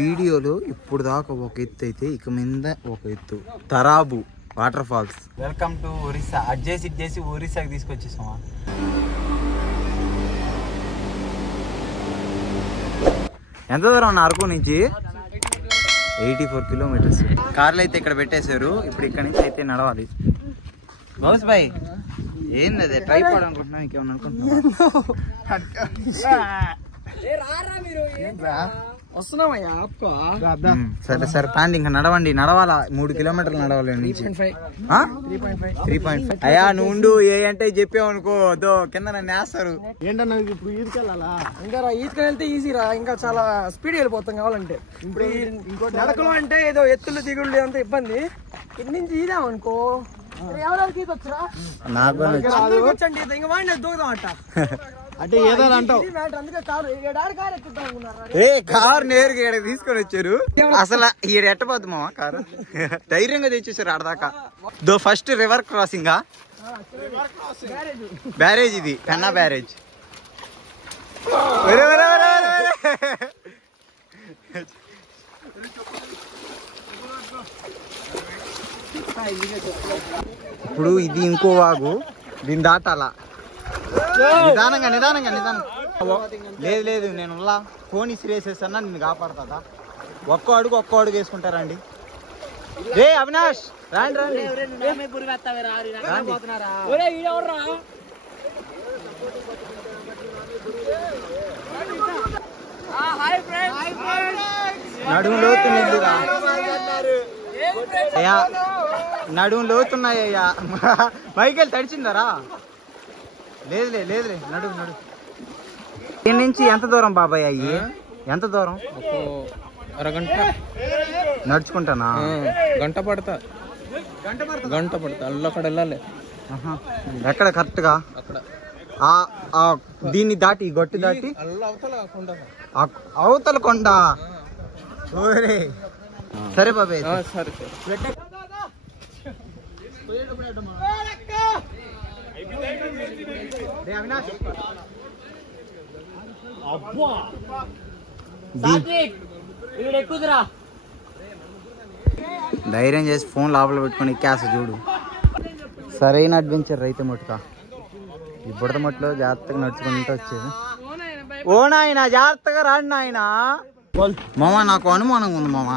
వీడియోలో ఇప్పుడు దాకా ఒక ఎత్తు అయితే ఇక మీద ఒక ఎత్తు తరాబు water falls. Welcome to Orissa. అడ్జేసి ఒరిస్సాకి తీసుకొచ్చేసామా. ఎంత దూరం అన్న అరకు నుంచి? 84 కిలోమీటర్స్. కార్లు అయితే ఇక్కడ పెట్టేశారు. ఇప్పుడు ఇక్కడ నుంచి అయితే నడవాలి. బౌస్ బాయ్ ఏంది అదే ట్రైపాడ్ అనుకుంటున్నా, ఇంకేమన్నా అనుకుంటున్నా? సరే సరే ప్యాంట్ ఇంకా నడవాలా. 3 కిలోమీటర్లు నడవాలి. 3.5. అయ్యా నువ్వు ఏ అంటే చెప్పావు అనుకో కింద నన్ను వేస్తారు. ఏంటన్నా ఇప్పుడు ఈదుకెళ్ళాలా? ఇంకా ఈదుకొని వెళ్తే ఈజీరా, ఇంకా చాలా స్పీడ్ వెళ్ళిపోతాం కావాలంటే. ఇప్పుడు ఇంకోటి నడకలు అంటే ఏదో ఎత్తులు దిగుళ్ళు అంత ఇబ్బంది. ఇటు నుంచి ఈదామనుకో ఎవరెవరికి ఈదొచ్చురా? నాకు ఇంకా వాడిని దూకుదాం అంట అంటే ఏదో అంటావు. ఏ కారు నేరుగా ఇక్కడ తీసుకొని వచ్చారు. అసలు ఈడ ఎట్టపోద్దు మావా కారు. ధైర్యంగా తెచ్చేసారు ఆడదాకా. ఫస్ట్ రివర్ క్రాసింగ్ బ్యారేజ్, ఇది పెన్నా బ్యారేజ్. ఇప్పుడు ఇది ఇంకో వాగు, దీన్ని దాటాలా. నిదానంగా. లేదు నేను ఫోన్ ఇసిరేసేసన్నా నిన్ను కాపాడుతుందా? ఒక్కో అడుగు వేసుకుంటారండి. రే అవినాష్ రండి. నడుము లోతున్నా అయ్యా, నడుము లోతున్నాయ్యా. మైకేల్ తడిచిందరా? లేదులే నడు. దీని నుంచి ఎంత దూరం బాబాయ్? అయ్యి ఎంత దూరం? అరగంట నడుచుకుంటానా? గంట పడతా అక్కడ వెళ్ళాలి. ఎక్కడ కరెక్ట్ గా? అక్కడ దీన్ని దాటి గొట్టు దాటి అవతల కొండ. సరే బాబాయ్ సరే. ధైర్యం చేసి ఫోన్ లోపల పెట్టుకుని క్యాస్ చూడు. సరైన అడ్వెంచర్ అయితే మట్టుగా ఈ బుడత మట్టులో జాగ్రత్తగా నడుచుకుంటూ వచ్చేది. ఓ నాయన జాగ్రత్తగా రాండి నాయన. మామ నాకు అనుమానంగా ఉంది మామ.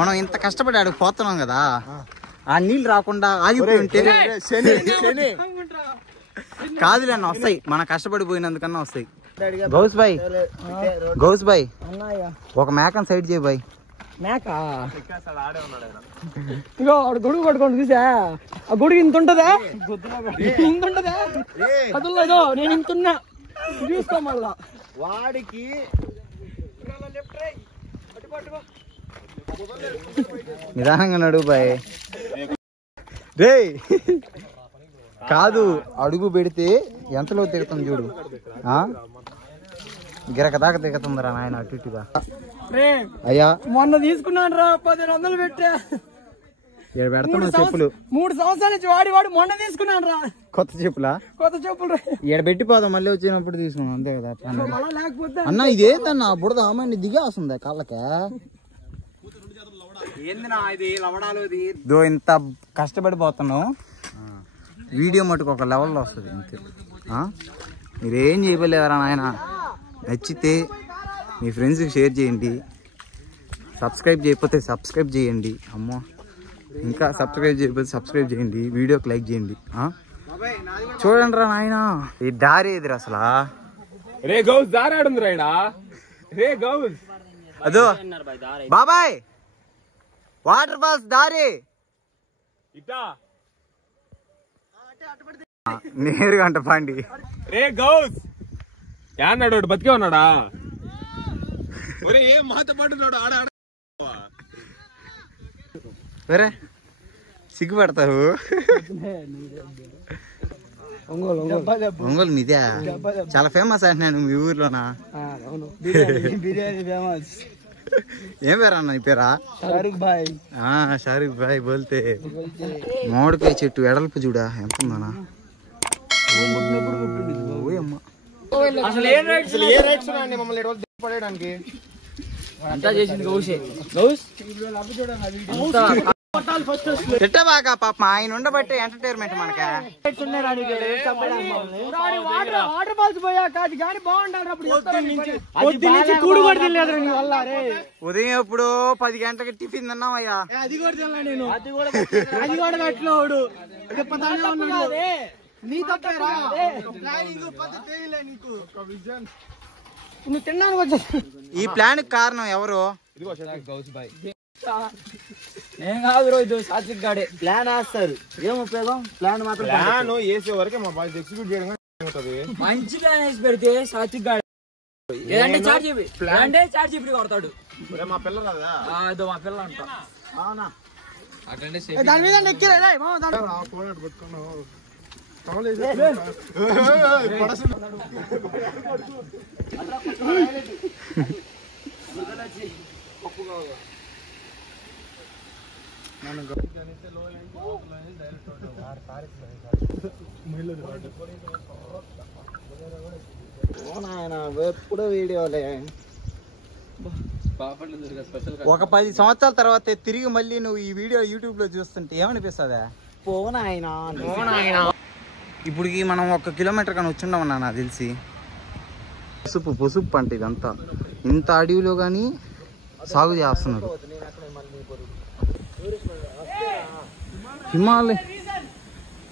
మనం ఇంత కష్టపడి ఆడికి పోతున్నాం కదా, ఆ నీళ్ళు రాకుండా ఆగిపోయి ఉంటే కాదులే అన్న, వస్తాయి. మనం కష్టపడిపోయినందుకన్నా వస్తాయి. గౌస్ బాయ్ ఒక మేకన్ సైడ్ చేయి బాయ్. మేక ఇగో గొడుగు పట్టుకోండి. చూసా ఆ గొడుగు ఇంత ఉంటదా? అదుల్లో నేను ఇంతున్నా చూసుకో. మళ్ళా వాడికి నిదానంగా నడు బాయ్. రే కాదు, అడుగు పెడితే ఎంతలో దిగుతుంది చూడు. గిరక దాకా దిగుతుందిరా నాయన అటు ఇటుగా. అయ్యా మొన్న తీసుకున్నాను రా 1500 పెట్టా. పెడతాను చెప్పులు. 3 సంవత్సరాల నుంచి వాడి మొన్న తీసుకున్నాను రా కొత్త చెప్పులు రా. ఈడ పెట్టిపోదాం, మళ్ళీ వచ్చినప్పుడు తీసుకున్నాం అంతే కదా. లేకపోతే అన్న ఇదేంటన్నా బుడద అమ్మాయిని దిగేస్తుంది కాళ్ళకే. ఇంత కష్టపడిపోతున్నావు, వీడియో మటుకు ఒక లెవెల్లో వస్తుంది అంతే. మీరేం చేయలేవరా నాయన. నచ్చితే మీ ఫ్రెండ్స్కి షేర్ చేయండి. సబ్స్క్రైబ్ చేయకపోతే సబ్స్క్రైబ్ చేయండి. అమ్మో ఇంకా సబ్స్క్రైబ్ చేయకపోతే సబ్స్క్రైబ్ చేయండి. వీడియోకి లైక్ చేయండి. చూడండి రా నాయన, ఈ దారి ఎదురు అసలు. రే గౌస్ దారి ఆడుంది రైడా. రే గౌస్ అదో బాబాయ్ వాటర్ ఫాల్స్ దారి నేరుగా అంట పండి. రే గౌస్ యాన్నాడు బతికే ఉన్నాడా? ఏం మాత పడుతున్నాడు సరే సిగ్గుపడతావు. ఒంగోలు మీదే చాలా ఫేమస్ అంటున్నాను మీ ఊర్లోనా? ఏం పేరు అన్న నీ పేరా? షారుఖ్ భాయ్ బోల్తే. మామిడికాయ చెట్టు ఎడల్పు చూడా ఎంత ఉందనా. అసలు ఏ రైట్స్ ఉన్నాయండి మమ్మల్ని పడేయడానికి? అంతా చేసింది గౌసే. గౌస్ తిట్టబాగా పాప, ఆయన ఉండబట్టే ఎంటర్టైన్మెంట్ మనకి. వాటర్ ఫాల్స్ పోయాక అది కానీ బాగుండాలి. కూడు కూడా తెలియదు నీ వల్ల. ఉదయం ఎప్పుడు 10 గంటలకి టిఫిన్ తిన్నామయ్యా. అది కూడా తిన్నా నేను. అది కూడా కట్టినోడు నీ తప్పేరా. నువ్వు తిన్నాను వచ్చా. ఈ ప్లాన్ కారణం ఎవరు? ఏం కాదు రోజు సాత్విక్ గాడే ప్లాన్ వేస్తారు. ఏం ఉపయోగం? ప్లాన్ మాత్రం వేసే వరకే మా బాయ్స్ ఎగ్జిక్యూట్ చేయడం మంచి ప్లాన్ వేసి పెడితే సాత్విక్ గాడే ఏదంటే చార్జ్ చెప్పి అంటే చార్జ్ చెప్పి కొడతాడు. మా పిల్ల రాదా? అదో మా పిల్ల అంట. దాని మీద నెక్కిరా ఎప్పుడు వీడియోలే. ఒక 10 సంవత్సరాల తర్వాత తిరిగి మళ్ళీ నువ్వు ఈ వీడియో యూట్యూబ్ లో చూస్తుంటే ఏమనిపిస్తుందా? ఇప్పటికి మనం 1 కిలోమీటర్ కానీ వచ్చిండమన్నా నాకు తెలిసి. పసుపు అంటే ఇదంతా ఇంత అడవిలో కానీ సాగు చేస్తున్నారు.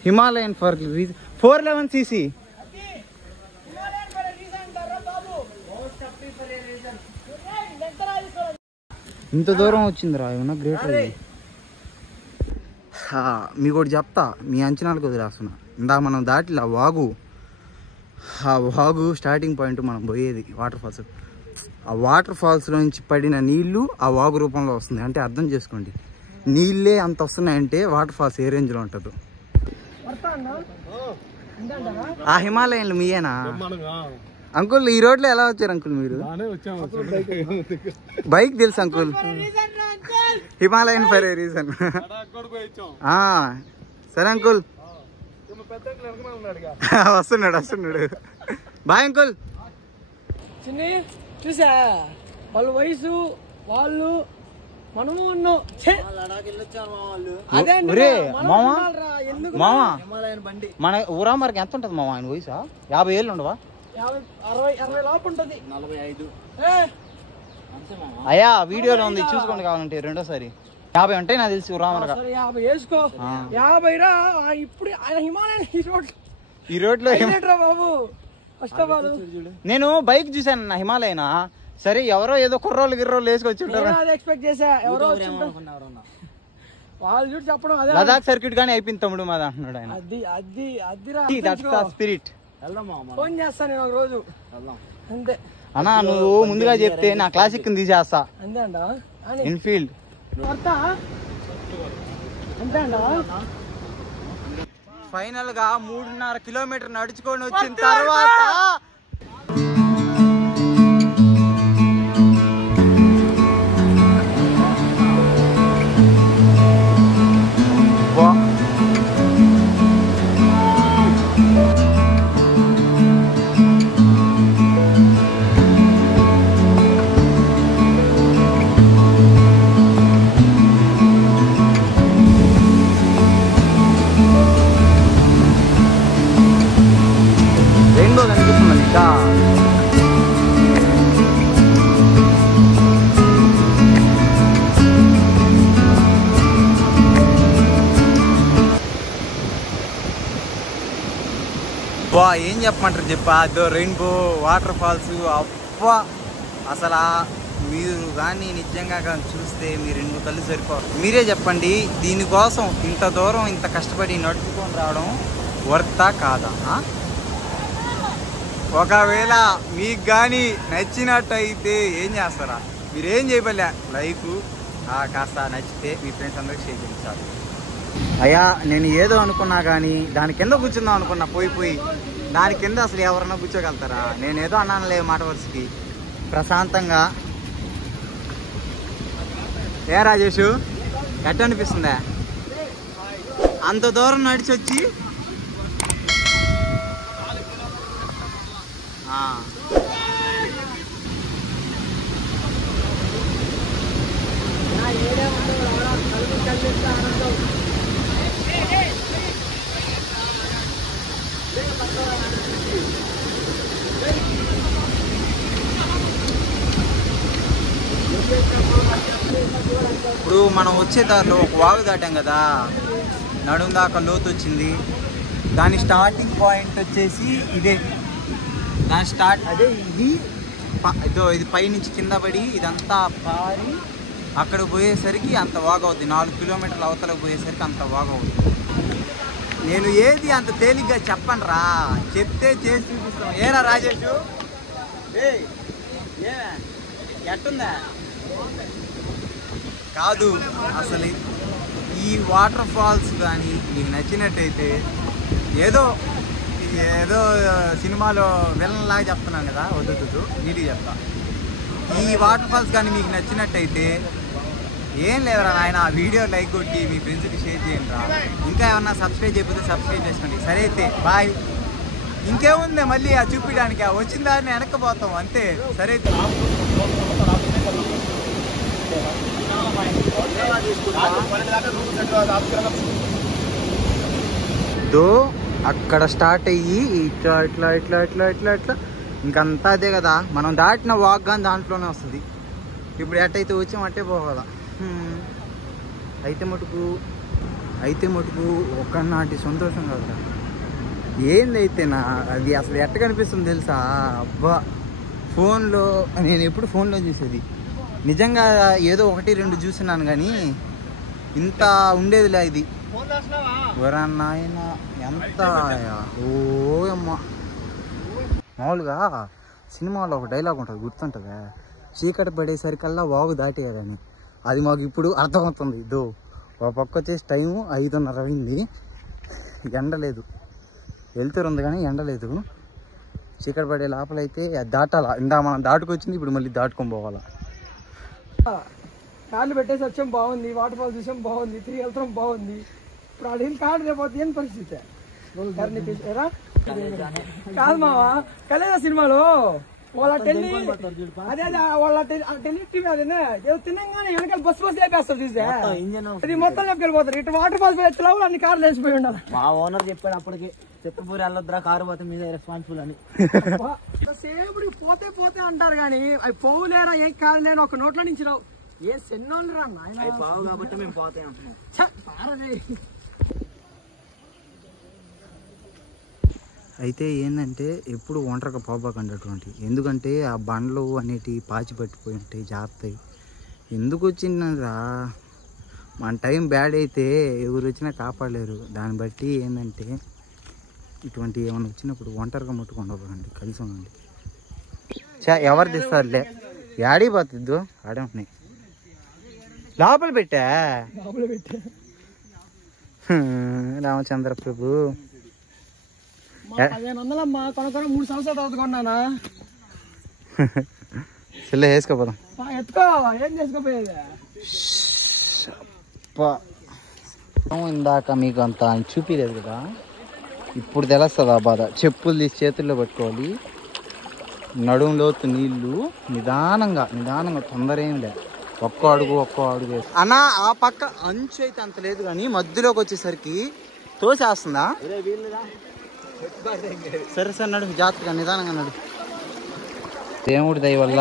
Himalayan for 411cc. ఇంత దూరం వచ్చిందిరా, ఏమన్నా గ్రేట్. మీకు ఒకటి చెప్తా, మీ అంచనాలకు వదిలేస్తున్నా. ఇందాక మనం దాటిలా ఆ వాగు స్టార్టింగ్ పాయింట్ మనం పోయేది వాటర్ ఫాల్స్. ఆ వాటర్ ఫాల్స్లో నుంచి పడిన నీళ్లు ఆ వాగు రూపంలో వస్తుంది. అంటే అర్థం చేసుకోండి, నీళ్ళే అంత వస్తున్నాయంటే వాటర్ ఫాల్స్ ఏ రేంజ్లో ఉంటుందో. ఆ హిమాలయన్లు మీయేనా అంకుల్? ఈ రోడ్లో ఎలా వచ్చారు అంకుల్ మీరు? బైక్ తెలుసు uncle, Himalayan for a reason. సరే అంకుల్, వస్తున్నాడు. Bye uncle. చిన్ని చూసా వాళ్ళ వయసు, వాళ్ళు మనము ఉన్నాం. మామా మన ఊరామరికి ఎంత ఉంటది మామా ఆయన వయసు? 50 ఏళ్ళు ఉండవా? 60 లోపు ఉంటుంది. 45 అయ్యా వీడియోలో ఉంది, చూసుకోండి కావాలంటే. రెండోసారి 50 ఉంటాయి నాకు తెలిసి ఊరామరగా. 50 వేసుకో. 50 రా. ఇప్పుడు ఆయన హిమాలయన్ ఈ రోడ్లో బాబు. నేను బైక్ చూసాను నా హిమాలయనా. సరే ఎవరో ఏదో కుర్రోళ్ళు గిర్రోళ్ళు వేసుకొచ్చి ఉంటారు. ఎక్స్పెక్ట్ చేసా ఎవరో వాళ్ళు చూసి చెప్పడం. అదే లదాఖ్ సర్క్యూట్ గానీ అయిపోయింది తమ్ముడు మాది అంటున్నాడు ఆయన. స్పిరిట్. ఫోన్ చేస్తాను నేను ఒక రోజు అంతే. అన్నా నువ్వు ముందుగా చెప్తే నా క్లాసిక్ తీసేస్తా. అంతే అంట ఇన్ఫీల్డ్. అంతే అంట. ఫైనల్ గా 3.5 కిలోమీటర్ నడుచుకొని వచ్చిన తర్వాత రెయిన్బో కనిపిస్తుంది ఇంకా. అబ్బా ఏం చెప్పమంటారు చెప్పా, అదో రెయిన్బో వాటర్ ఫాల్స్. అబ్బా అసలు మీరు కానీ నిజంగా కానీ చూస్తే మీ 2 కళ్ళు సరిపోవు. మీరే చెప్పండి, దీనికోసం ఇంత దూరం ఇంత కష్టపడి నడుచుకొని రావడం వర్తా కాదా? ఒకవేళ మీకు కానీ నచ్చినట్టయితే ఏం చేస్తారా? మీరేం చేయబలే, లైక్ కాస్త నచ్చితే మీ ఫ్రెండ్స్ అందరికి షేర్ చేయించాలి. అయ్యా నేను ఏదో అనుకున్నా కానీ దాని కింద కూర్చుందాం అనుకున్నా. పోయి దాని కింద అసలు ఎవరన్నా కూర్చోగలుగుతారా? నేనేదో అన్నానులే మాట వరుసకి. ప్రశాంతంగా. ఏ రాజేషు ఎట్ట అనిపిస్తుందా? అంత దూరం నడిచి వచ్చి ఇప్పుడు మనం వచ్చే దారిలో ఒక వాగు దాటాం కదా, నడుము దాకా లోతు వచ్చింది. దాని స్టార్టింగ్ పాయింట్ వచ్చేసి ఇదే. దాని స్టార్ట్ అదే ఇది ఇది పైనుంచి కింద పడి ఇదంతా పారి అక్కడ పోయేసరికి అంత వాగు అవుతుంది. 4 కిలోమీటర్ల అవతలకు పోయేసరికి అంత వాగు అవుతుంది. నేను ఏది అంత తేలిగ్గా చెప్పను రా, చెప్తే చేసి చూపిస్తాం. ఏరా రాజేష్, ఎట్టుందా? కాదు, అసలు ఈ వాటర్ ఫాల్స్ కానీ మీకు నచ్చినట్టయితే, ఏదో సినిమాలో విలన్ లాగా చెప్తున్నాను కదా, వద్దు నీటికి చెప్తా. ఈ వాటర్ ఫాల్స్ కానీ మీకు నచ్చినట్టయితే ఏం లేదురా నాయన, వీడియో లైక్ కొట్టి మీ ఫ్రెండ్స్కి షేర్ చేయండి రా. ఇంకా ఏమన్నా సబ్స్క్రైబ్ చేయకపోతే సబ్స్క్రైబ్ చేసుకోండి. సరే అయితే బాయ్. ఇంకేముంది మళ్ళీ ఆ చూపించడానికి, వచ్చిన దాన్ని వెనక్కిపోతాం అంతే. సరే అయితే అక్కడ స్టార్ట్ అయ్యి ఇట్లా ఇట్లా ఇట్లా ఇట్లా ఇట్లా ఇట్లా ఇంకంతా అదే కదా. మనం దాటిన వాక్ కానీ దాంట్లోనే వస్తుంది. ఇప్పుడు ఎట్టయితే వచ్చాం అట్టే పోవాలా. అయితే మటుకు ఒక్కనాటి సంతోషం కదా. ఏందైతే అది అసలు ఎట్ట కనిపిస్తుంది తెలుసా? అబ్బా, ఫోన్లో నేను ఎప్పుడు ఫోన్లో చూసేది, నిజంగా ఏదో 1-2 చూసినాను కానీ ఇంత ఉండేదిలే ఇది. నాయన ఎంత ఓయమ్మ. మామూలుగా సినిమాలో ఒక డైలాగ్ ఉంటుంది, గుర్తుంటుందా? చీకటి పడేసరికల్లా వాగు దాటేయాలని. అది మాకు ఇప్పుడు అర్థమవుతుంది. ఒక పక్క వచ్చేసి టైము 5:30 అయింది, ఎండ లేదు. వెళ్తురుంది కానీ ఎండ లేదు. చీకటి పడే లోపలైతే అది దాటాలా. ఇందా మనం దాటుకొచ్చింది, ఇప్పుడు మళ్ళీ దాటుకొని పోవాలా. కార్లు పెట్టేసి వచ్చాం, బాగుంది. వాటర్ ఫాల్ చూసాం, బాగుంది. తిరిగి వెళ్తాం, బాగుంది. ఇప్పుడు ఆడ కార్డు రేపోతే ఏం పరిస్థితి? కాదు మావా, కలేదా సినిమాలో వాళ్ళ టెల్లి అదే వాళ్ళ టెల్లి తినంగానే వెనకాల బస్సు లేపేస్తారు చూసా, అది మొత్తం చెప్పుకెళ్ళిపోతారు. ఇటు వాటర్ ఫాల్స్ ఎత్తులావు అన్ని కార్లు వేసిపోయి ఉండాలి. మా ఓనర్ చెప్పాడు అప్పటికి, చెప్పుపూరి వెళ్ళొద్దురా, కారు పోతే మీద రెస్పాన్సిబుల్ అని. సేపుడికి పోతే అంటారు కానీ అవి పోవులేరా, ఏం కాదు లేని ఒక నోట్ల నుంచి రావు. ఏ సెన్నోళ్ళు రా నాయన, బావు కాబట్టి మేము పోతాయి అంటున్నాం. అయితే ఏంటంటే ఎప్పుడు ఒంటరిగా పోబాకండి అటువంటి. ఎందుకంటే ఆ బండ్లు అనేటివి పాచి పట్టిపోయి ఉంటాయి, జాగ్రత్తగా. ఎందుకు వచ్చిందరా, మన టైం బ్యాడ్ అయితే ఎవరు వచ్చినా కాపాడలేరు. దాన్ని బట్టి ఏంటంటే ఇటువంటి ఏమైనా వచ్చినప్పుడు ఒంటరిగా ముట్టుకుండకండి, కలిసి ఉండండి. ఎవరు తెస్తారులే, ఆడిపోతుందో ఆడే ఉన్నాయి. లోపల పెట్టా రామచంద్ర ప్రభు. 1500 కొనుక్కొని 3 సంవత్సరాల తర్వాత కొన్నానా. సెల్ల వేసుకోపోదాం, ఎత్తుకో. ఏం చేసుకోపోయేది? ఇందాక మీకు అంత చూపిలేదు కదా, ఇప్పుడు తెలుస్తుంది ఆ బాధ. చెప్పులు తీసి చేతుల్లో పట్టుకోవాలి, నడుములోతు నీళ్ళు. నిదానంగా తొందర ఏం లేదు. ఒక్కో అడుగు అన్న. ఆ పక్క అంచు అయితే అంత లేదు కానీ మధ్యలోకి వచ్చేసరికి తోసేస్తుందా? సరే నడు, జాగ్రత్తగా నిదానంగా నడు. దేవుడి దయ వల్ల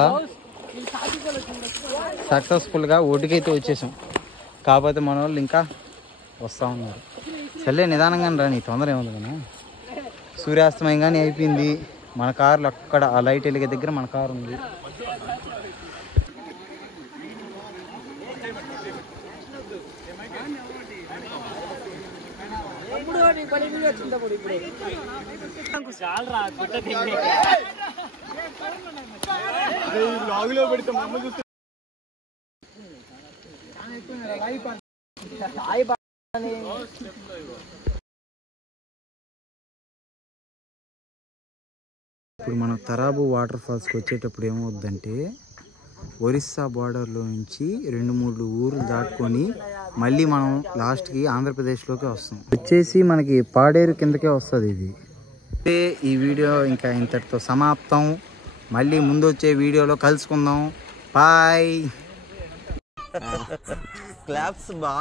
సక్సెస్ఫుల్గా ఒడ్డుకైతే వచ్చేసాం. కాకపోతే మన వాళ్ళు ఇంకా వస్తూ ఉన్నారు. సర్లే నిదానంగా రా, నీ తొందర ఏముంది కానీ. సూర్యాస్తమయం కానీ అయిపోయింది. మన కార్లు అక్కడ ఆ లైట్ వెలిగే దగ్గర మన కారు ఉంది. ఇప్పుడు మనం తరాబు వాటర్ ఫాల్స్కి వచ్చేటప్పుడు ఏమవుద్దంటే, ఒరిస్సా బార్డర్లో నుంచి 2-3 ఊర్లు దాటుకొని మళ్ళీ మనం లాస్ట్కి ఆంధ్రప్రదేశ్లోకి వస్తాం. వచ్చేసి మనకి పాడేరు కిందకే వస్తుంది ఇది. ఈ వీడియో ఇంకా ఇంతటితో సమాప్తం. మళ్ళీ ముందు వచ్చే వీడియోలో కలుసుకుందాం. బాయ్. క్లాప్స్ బా